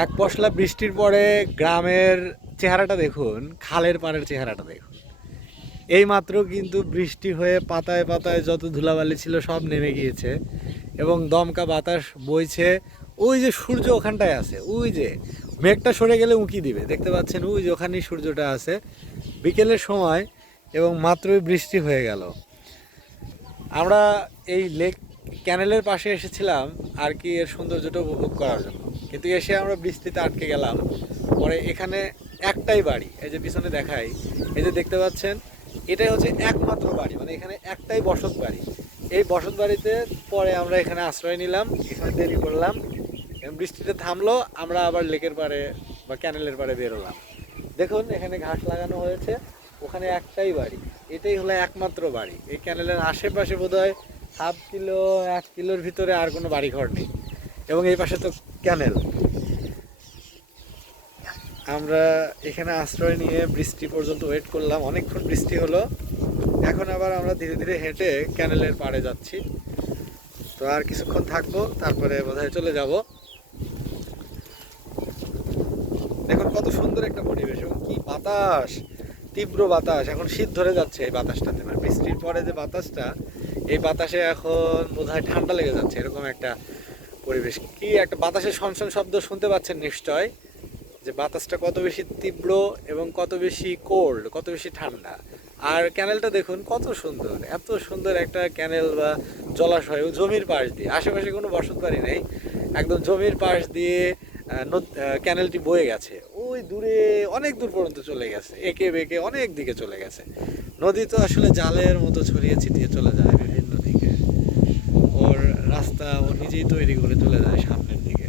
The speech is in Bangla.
এক পশলা বৃষ্টির পরে গ্রামের চেহারাটা দেখুন, খালের পাড়ের চেহারাটা দেখুন। এই মাত্র কিন্তু বৃষ্টি হয়ে পাতায় পাতায় যত ধুলাবালি ছিল সব নেমে গিয়েছে এবং দমকা বাতাস বইছে। ওই যে সূর্য ওখানটায় আছে, ওই যে মেঘটা সরে গেলে উঁকি দিবে, দেখতে পাচ্ছেন ওই যে ওখানেই সূর্যটা আছে বিকেলের সময়, এবং মাত্রই বৃষ্টি হয়ে গেল। আমরা এই লেক ক্যানেলের পাশে এসেছিলাম আর কি এর সৌন্দর্যটা উপভোগ করার জন্য, কিন্তু এসে আমরা বৃষ্টিতে আটকে গেলাম। পরে এখানে একটাই বাড়ি, এই যে পিছনে দেখাই, এই যে দেখতে পাচ্ছেন, এটাই হচ্ছে একমাত্র বাড়ি, মানে এখানে একটাই বসত বাড়ি। এই বসত বাড়িতে পরে আমরা এখানে আশ্রয় নিলাম, এখানে দেরি করলাম, বৃষ্টিতে থামলো, আমরা আবার লেকের পাড়ে বা ক্যানেলের পাড়ে বেরোলাম। দেখুন এখানে ঘাস লাগানো হয়েছে, ওখানে একটাই বাড়ি, এটাই হলো একমাত্র বাড়ি। এই ক্যানেলের আশেপাশে বোধহয় 1/2 কিলো 1 কিলোর ভিতরে আর কোনো বাড়ি ঘর নেই, এবং এই পাশে তো ক্যানেল। আমরা এখানে আশ্রয় নিয়ে বৃষ্টি পর্যন্ত ওয়েট করলাম, অনেকক্ষণ বৃষ্টি হলো। এখন আবার আমরা ধীরে ধীরে হেঁটে ক্যানেলের পাড়ে যাচ্ছি। তো আর কিছুক্ষণ থাকবো, তারপরে বোধহয় চলে যাব। দেখুন কত সুন্দর একটা পরিবেশ এবং কি বাতাস, তীব্র বাতাস। এখন শীত ধরে যাচ্ছে এই বাতাসটাতে, মানে বৃষ্টির পরে যে বাতাসটা, এই বাতাসে এখন বোধহয় ঠান্ডা লেগে যাচ্ছে, এরকম একটা পরিবেশ। কি একটা বাতাসের শনশন শব্দ শুনতে পাচ্ছেন নিশ্চয়, যে বাতাসটা কত বেশি তীব্র এবং কত বেশি কোল্ড, কত বেশি ঠান্ডা। আর ক্যানেলটা দেখুন কত সুন্দর, এত সুন্দর একটা ক্যানেল বা জলাশয়, জমির পাশ দিয়ে, আশেপাশে কোনো বসত বাড়ি নেই, একদম জমির পাশ দিয়ে ক্যানেলটি বয়ে গেছে ওই দূরে, অনেক দূর পর্যন্ত চলে গেছে, এঁকে বেঁকে অনেক দিকে চলে গেছে। নদী তো আসলে জালের মতো ছড়িয়ে ছিটিয়ে চলে যায় বিভিন্ন দিকে, ওর রাস্তা ও নিজেই তৈরি করে চলে যায় সামনের দিকে।